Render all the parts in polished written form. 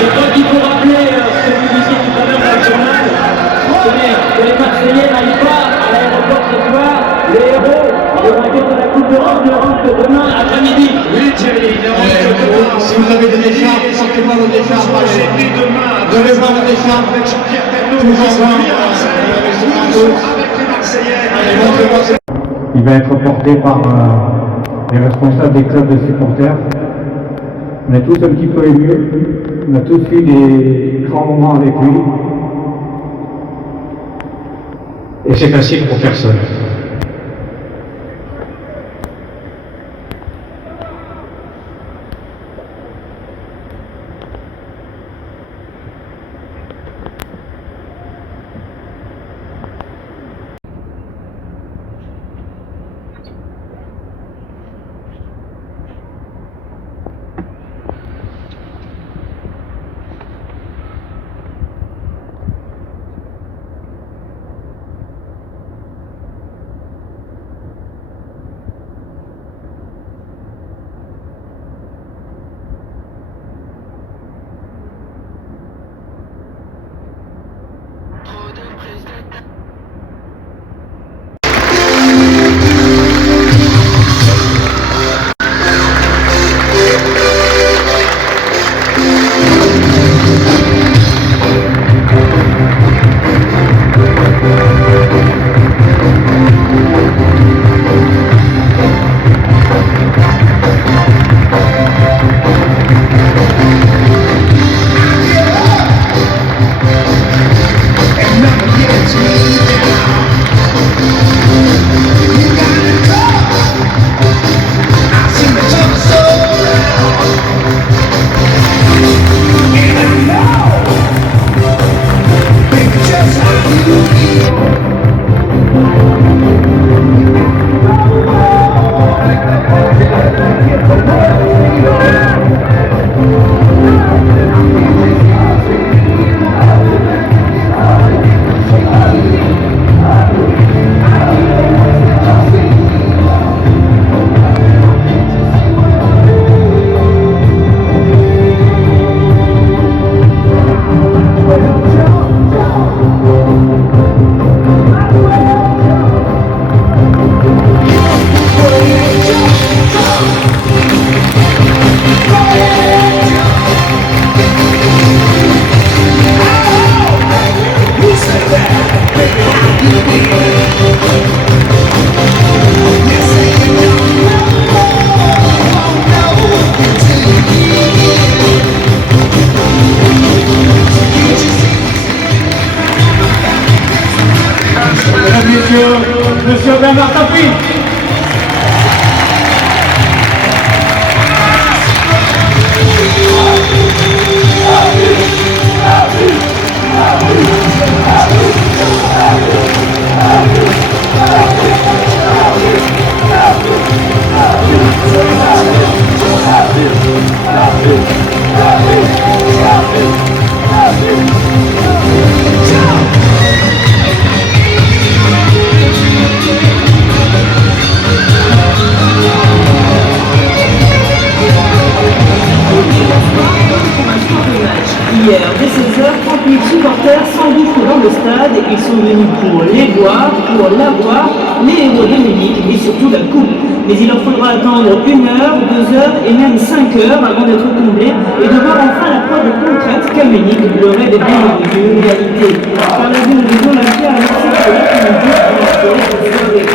Je crois qu'il faut rappeler ce que vous disiez tout à l'heure dans le journal, que les Marseillais n'aillent pas à l'aéroport ce soir, les héros de la quête de la Coupe d'Europe ne rentrent demain après-midi. Oui Thierry, si vous avez des écharpes, sortez-moi vos écharpes. Vous allez voir vos écharpes avec Jean-Pierre Pernaut, avec les Marseillais. Il va être porté par les responsables des clubs de supporters. On est tous un petit peu émus, on a tous eu des grands moments avec lui. Et c'est facile pour personne. Monsieur Bernard Tapie. hier, dès 16h, 30 000 supporters s'engouffrent dans le stade. Ils sont venus pour les voir, pour la voir, les héros de Munich et surtout la coupe. Mais il leur faudra attendre 1 heure, 2 heures et même 5 heures avant d'être comblés et de voir enfin la preuve concrète qu'à Munich, le rêve est bien devenu une réalité. Par la ville de l'Olympia à l'exception de l'après-midi pour installer cette soirée.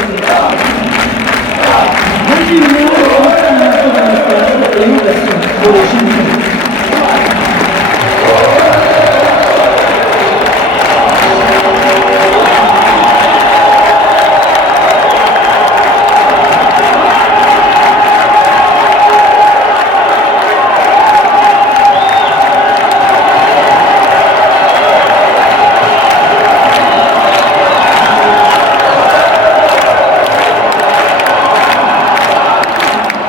21 heures, enfin un peu dans le stade et l'ovation pour les champions.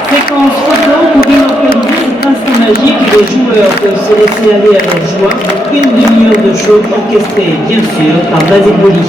Séquence photo pour immortaliser cet instant magique, les joueurs peuvent se laisser aller à leur joie. Une demi-heure de show orchestrée, bien sûr, par Basile Boli.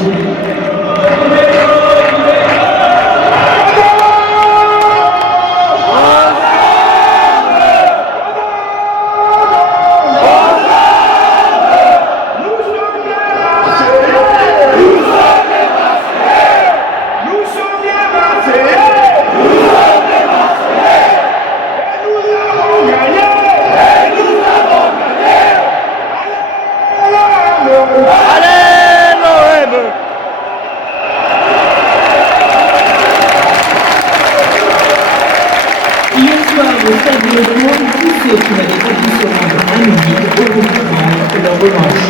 Hier soir, au stade de l'Europe, tous ceux qui n'avaient pas pu se rendre à Munich auront pu prendre leur revanche.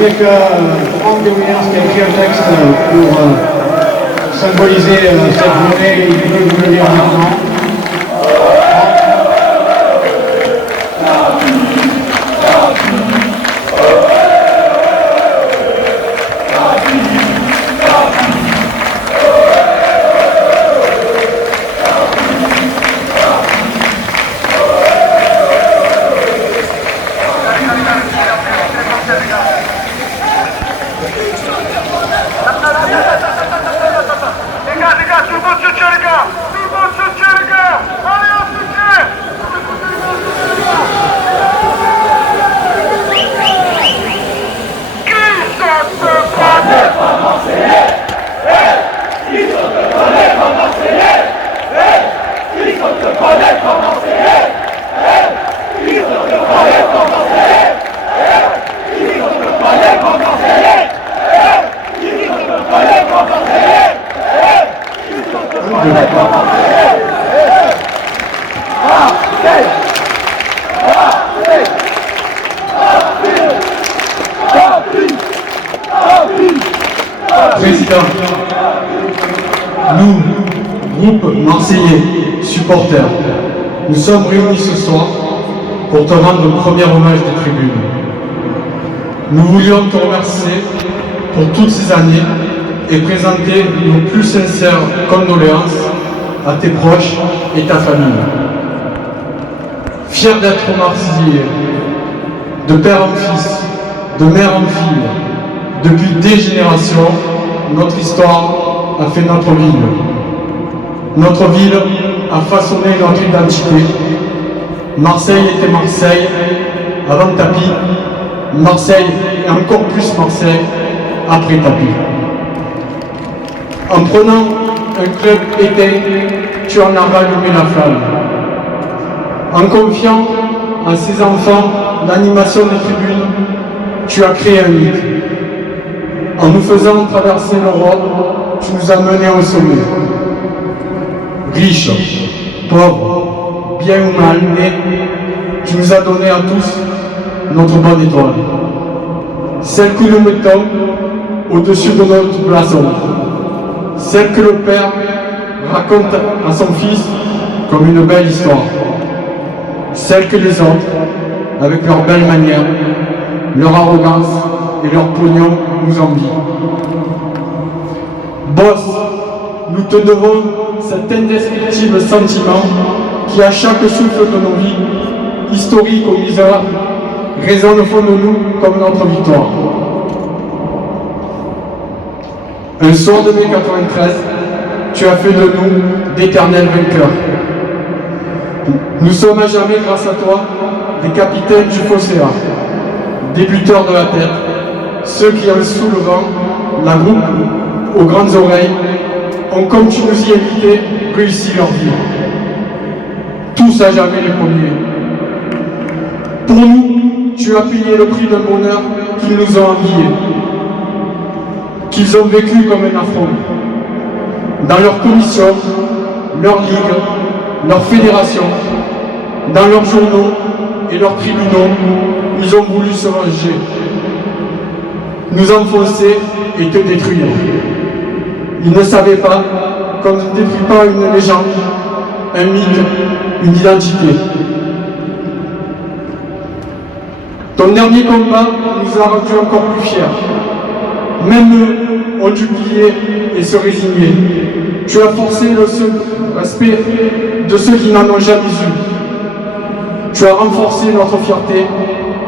avec Franck de Williams qui a écrit un texte pour symboliser cette journée, il peut vous le lire maintenant. Président, nous, groupe marseillais, supporters, nous sommes réunis ce soir pour te rendre le premier hommage des tribunes. Nous voulions te remercier pour toutes ces années et présenter nos plus sincères condoléances à tes proches et ta famille. Fier d'être marseillais, de père en fils, de mère en fille, depuis des générations, notre histoire a fait notre ville. Notre ville a façonné notre identité. Marseille était Marseille avant Tapie. Marseille et encore plus Marseille après Tapie. En prenant un club éteint, tu en as rallumé la flamme. En confiant à ses enfants l'animation des tribunes, tu as créé un mythe. En nous faisant traverser l'Europe, tu nous as menés au sommet. Riches, pauvres, bien ou mal, mais tu nous as donné à tous notre bonne étoile. Celle que nous mettons au-dessus de notre blason. Celle que le père raconte à son fils comme une belle histoire. Celle que les autres, avec leurs belles manières, leur arrogance et leur pognon, nous envient. Boss, nous te devons cet indescriptible sentiment qui, à chaque souffle de nos vies, historique ou misère, résonne au fond de nous comme notre victoire. Un soir de mai 93, tu as fait de nous d'éternels vainqueurs. Nous sommes à jamais, grâce à toi, des capitaines du Phocéa, des buteurs de la tête, ceux qui, en soulevant la groupe aux grandes oreilles, ont, comme tu nous y invitais, réussi leur vie. Tous à jamais les premiers. Pour nous, tu as payé le prix d'un bonheur qu'ils nous ont envié, qu'ils ont vécu comme un affront. Dans leur commission, leur ligue, leur fédération, dans leurs journaux et leurs tribunaux, ils ont voulu se venger, nous enfoncer et te détruire. Ils ne savaient pas qu'on ne détruit pas une légende, un mythe, une identité. Ton dernier combat nous a rendus encore plus fiers. Même eux ont dû plier et se résigner. Tu as forcé le respect de ceux qui n'en ont jamais eu. Tu as renforcé notre fierté,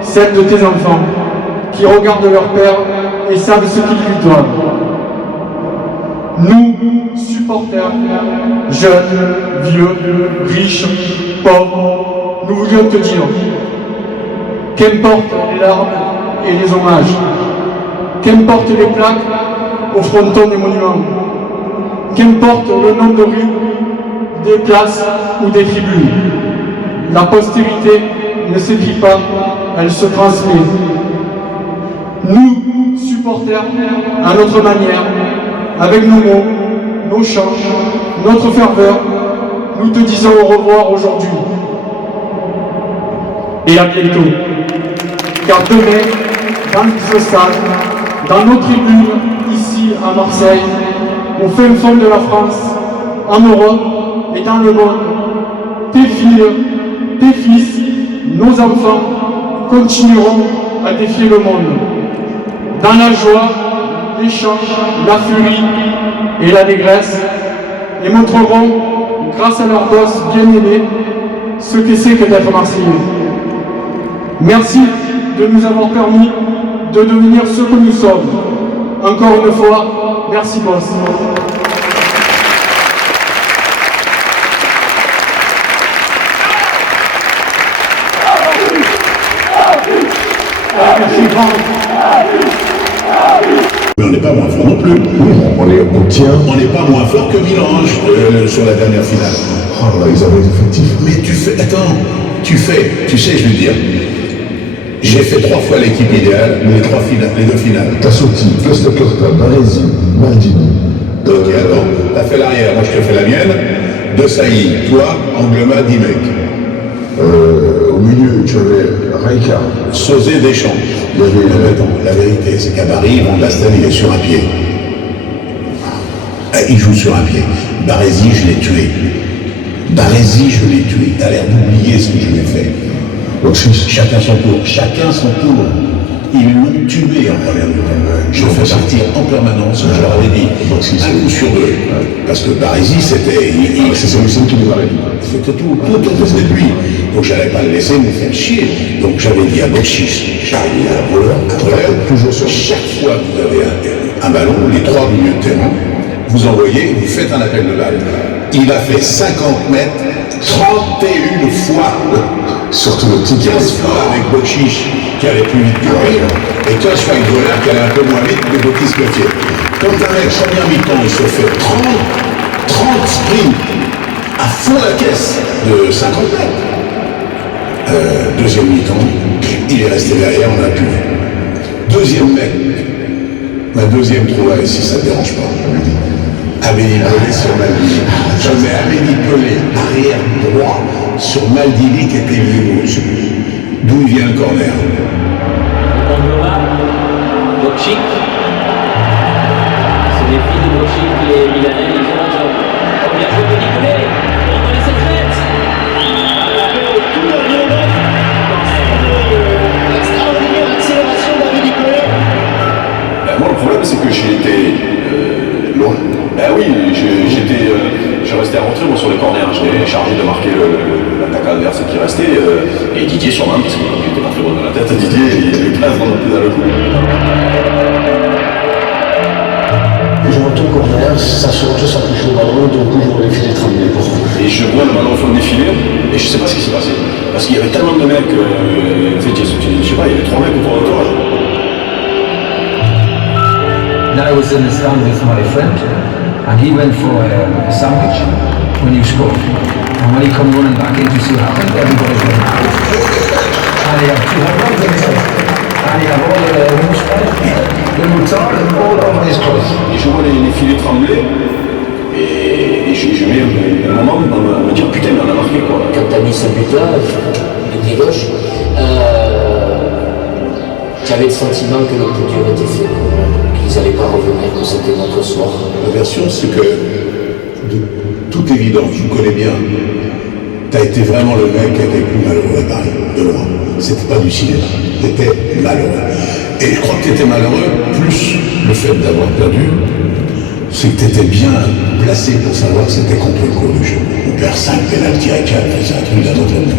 celle de tes enfants, qui regardent leur père et savent ce qu'ils lui doivent. Nous, supporters, jeunes, vieux, riches, pauvres, nous voulions te dire, qu'importe les larmes et les hommages, qu'importe les plaques au fronton des monuments, qu'importe le nom de rue, des places ou des tribunes, la postérité ne s'écrit pas, elle se transmet. Nous, supporters, à notre manière, avec nos mots, nos chants, notre ferveur, nous te disons au revoir aujourd'hui. Et à bientôt. Car demain, dans ce stade, dans nos tribunes, ici à Marseille, au fin fond de la France, en Europe et dans le monde. Tes filles, tes fils, nos enfants continueront à défier le monde. Dans la joie, l'échange, la furie et la négresse, et montreront, grâce à leur gosse bien-aimé, ce que c'est que d'être Marseillais. Merci de nous avoir permis de devenir ce que nous sommes. Encore une fois, merci boss. Merci grand. Mais on n'est pas moins fort non plus. On tient. On n'est pas moins fort que Milange sur la dernière finale. Oh là, ils avaient l'effectif. Mais tu fais, attends, tu sais, je veux dire, j'ai fait 3 fois l'équipe idéale, les 2 finales. Tassotti, Costa, Baresi, Maldini. Ok, attends, t'as fait l'arrière, moi je te fais la mienne. De Sailly, toi, Anglema, Dimec. Au milieu, tu avais Raïka. Sauzé, Deschamps. Il y avait. Non, mais attends, la vérité, c'est qu'à Paris, Van Basten, il est sur un pied. Ah, il joue sur un pied. Baresi, je l'ai tué. T'as l'air d'oublier ce que je lui ai fait. Chacun son tour. Ils l'ont tué en première mi-temps. Je le fais partir en permanence, je leur avais dit, un coup sur 2. Parce que Baresi, c'était... C'est celui qui nous a réduit. C'était tout c'était de lui. Donc j'allais pas le laisser me faire chier. Donc j'avais dit à Bokchis, Charlie, un voleur, toujours sur chaque fois que vous avez un ballon, les 3 milieux de terrain, vous envoyez, vous faites un appel de balle. Il a fait 50 mètres 31 fois. Surtout le petit 15 fois avec Bokchis qui allait plus vite que lui, et 15 fois avec Goller qui allait un peu moins vite que Bokchis Cloutier. Quand un mec, première mi-temps, il se fait 30 sprints à fond la caisse de 50 mètres. Deuxième mi-temps, il est resté derrière, on a pu. Deuxième mec, ma deuxième trouvaille, si ça ne dérange pas. Amélie Pelé sur Maldini. Je mets Amélie Pelé arrière droit sur Maldini qui était lié gauche. D'où il vient le corner. Angloma, Bokchik. C'est les filles de Bokchik, les Milanais, ils ont raison. Oh, bien joué de Nicolet. On va les 7 mètres. L'extraordinaire accélération d'Amélie Nicolet. Moi, le problème, c'est que j'ai été loin. Ben oui, je restais à rentrer moi, sur les corners. J'étais chargé de marquer l'attaque adverse qui restait. Et Didier sur main, parce que comme j'étais pas très bon dans la tête, Didier, il place dans le coup. Je retourne au corner, ça se retourne sans toucher le ballon, donc toujours les filets tremblés. Et je vois le ballon au fond défiler, et je sais pas ce qui s'est passé. Parce qu'il y avait tellement de mecs, en fait, je sais pas, il y avait 3 mecs autour de toi. Then I was in the stand with my friend, and he went for a sandwich when you scored. And when he come running back in to see what happened, everybody's running out. And he had 2 hot dogs in his head. And he had all the moutarde all over his clothes. Et je vois les filets trembler, et je mets un moment à me dire putain, mais on a marqué quoi. Quand tu as mis ce but-là, le pied gauche, tu avais le sentiment que le coup dur était fait, qu'ils n'allaient pas revenir, que c'était notre soir. La version, c'est que, de toute évidence, je vous connais bien, tu as été vraiment le mec qui était le plus malheureux à Paris, de loin. C'était pas du cinéma, tu étais malheureux. Et je crois que tu étais malheureux, plus le fait d'avoir perdu, c'est que tu étais bien placé pour savoir que c'était contre le cours du jeu. On perd 5 pénaltys à 4, c'est un truc d'un autre monde.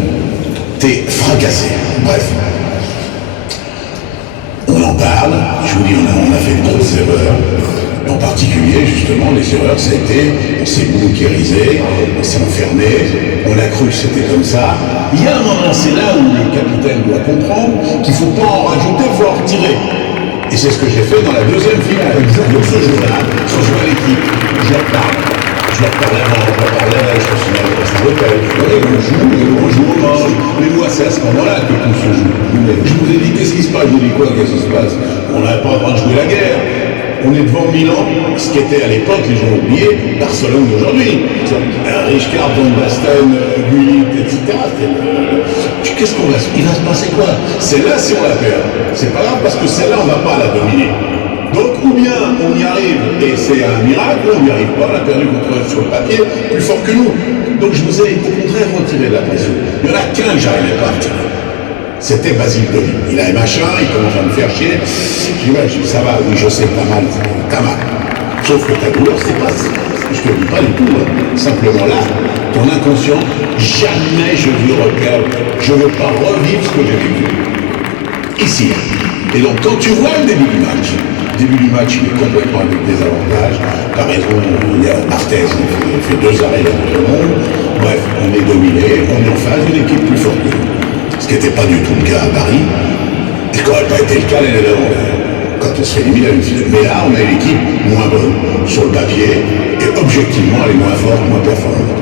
T'es fracassé. Bref. On en parle, je vous dis, on a fait de grosses erreurs. En particulier, justement, les erreurs, ça a été, on s'est bunkérisé, on s'est enfermé, on a cru que c'était comme ça. Il y a un moment, c'est là où le capitaine doit comprendre qu'il ne faut pas en rajouter, il faut en retirer. Et c'est ce que j'ai fait dans la deuxième finale. Donc ce jour-là, quand je vois l'équipe, je leur parle. Je leur parle avant, je leur parle là, je suis là, je suis l'hôtel. On joue, on mange. Mais moi, c'est à ce moment-là que tout se joue. Je vous ai dit, qu'est-ce qui se passe? Je vous dis quoi, qu'est-ce qui se passe? On n'a pas le droit de jouer la guerre. on est devant Milan, ce qui était à l'époque, les gens ont oublié, Barcelone d'aujourd'hui. Rijkaard, Van Basten, Gullit, etc. Qu'est-ce qu'on va... Il va se passer quoi? Celle-là, si on la perd, c'est pas grave parce que celle-là, on va pas la dominer. Donc, ou bien on y arrive et c'est un miracle, ou on n'y arrive pas, on a perdu sur le papier, plus fort que nous. Donc, je vous ai au contraire retiré de la pression. Il y en a qu'un que j'arrivais pas à retirer. C'était Basile Boli. Il a un machin, il commence à me faire chier. Je dis, ouais, ça va, oui, je sais, t'as mal. Sauf que ta douleur, c'est pas ça. Je te le dis pas du tout. Hein. Simplement là, ton inconscient, jamais je veux reperdre, je veux pas revivre ce que j'ai vécu. Ici. Et donc, quand tu vois le début du match, il est complètement avec des avantages. T'as raison, il y a Barthez, il fait 2 arrêts dans tout le monde. Bref, on est dominé, on est en face d'une équipe plus forte que nous. Ce qui n'était pas du tout le cas à Paris, et ce qui n'aurait pas été le cas l'année d'avant, quand on se fait éliminer à une finale. Mais là, on a une équipe moins bonne sur le papier, et objectivement, elle est moins forte, moins performante.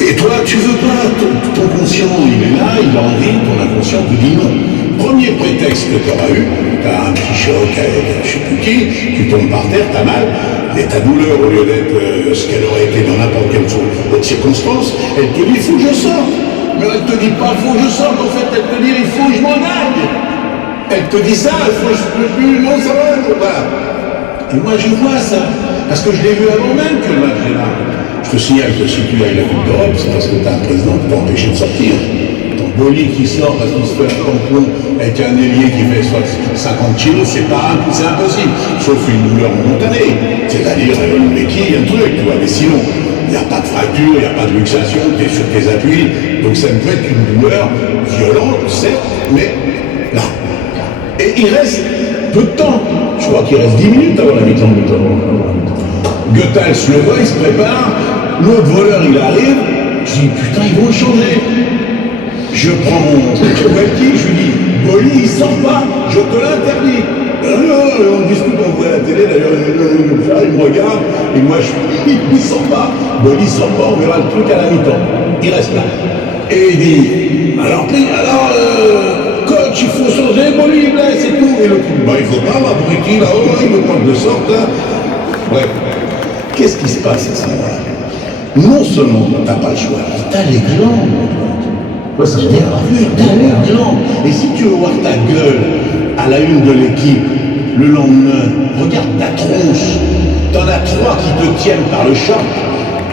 Et toi, tu veux pas, ton conscient, il est là, il a envie, ton inconscient te dit non. Premier prétexte que tu auras eu, tu as un petit choc avec je sais plus qui, tu tombes par terre, t'as mal, mais ta douleur, au lieu d'être ce qu'elle aurait été dans n'importe quelle autre circonstance, elle te dit, il faut que je sorte. Mais elle te dit pas, il faut que je sorte, en fait, elle te dit, il faut que je m'en aille. Elle te dit ça, il faut que je peux plus, non, ça va, voilà. Et moi, je vois ça, parce que je l'ai vu avant même que le match est là. Je te signale que si tu as eu la Coupe d'Europe, c'est parce que tu as un président qui t'a empêché de sortir. Ton Boli qui sort parce qu'il se fait un tampon avec un ailier qui fait 50 kilos, c'est impossible. Sauf une douleur momentanée. C'est-à-dire une béquille, un truc, tu vois. Mais sinon, il n'y a pas de fracture, il n'y a pas de luxation, tu es sur tes appuis. Donc ça ne peut être qu'une douleur violente, certes, mais là. Et il reste peu de temps. Je crois qu'il reste 10 minutes avant la mi-temps. Goethals le voit, il se prépare. L'autre voleur, il arrive. Je dis, putain, ils vont le changer. Je prends mon Welky, je lui dis, Boli, il sort pas, je te l'interdis. On discute, on voit à la télé, d'ailleurs, il me regarde, et moi, il sort pas. Boli sort pas, on verra le truc à la mi-temps. Il reste là. Et il dit, alors, coach, il faut changer, Boli, il blesse et tout. Et le truc, bah, il faut pas, ma briquille, là-haut, il veut pas que je sorte, là. Bref, qu'est-ce qui se passe à ce moment-là? Non seulement t'as pas le choix, t'as les glandes. Ouais, ça t'as les glandes. Et si tu veux voir ta gueule à la une de l'équipe le lendemain, regarde ta tronche. T'en as 3 qui te tiennent par le champ.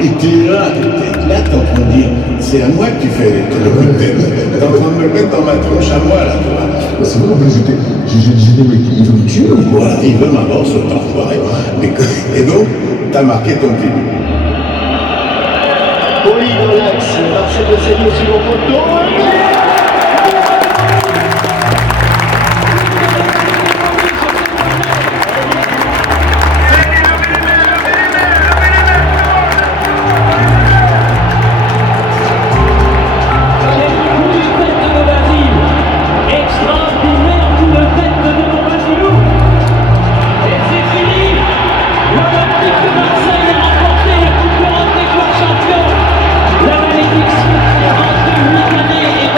Et t'es là, t'es en train de dire, c'est à moi que tu fais le coup de tête. T'es en train de me mettre dans ma tronche à moi, là, tu vois. C'est vrai, j'ai dit, mais il veut me tuer ou quoi? Voilà, il veut ma mort, ce enfoiré. Et donc, t'as marqué ton but. Boli dans l'axe, Marcel de Seigno sur mon poteau. La malédiction entre Micanet et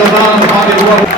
Navarre, bravo Edouard.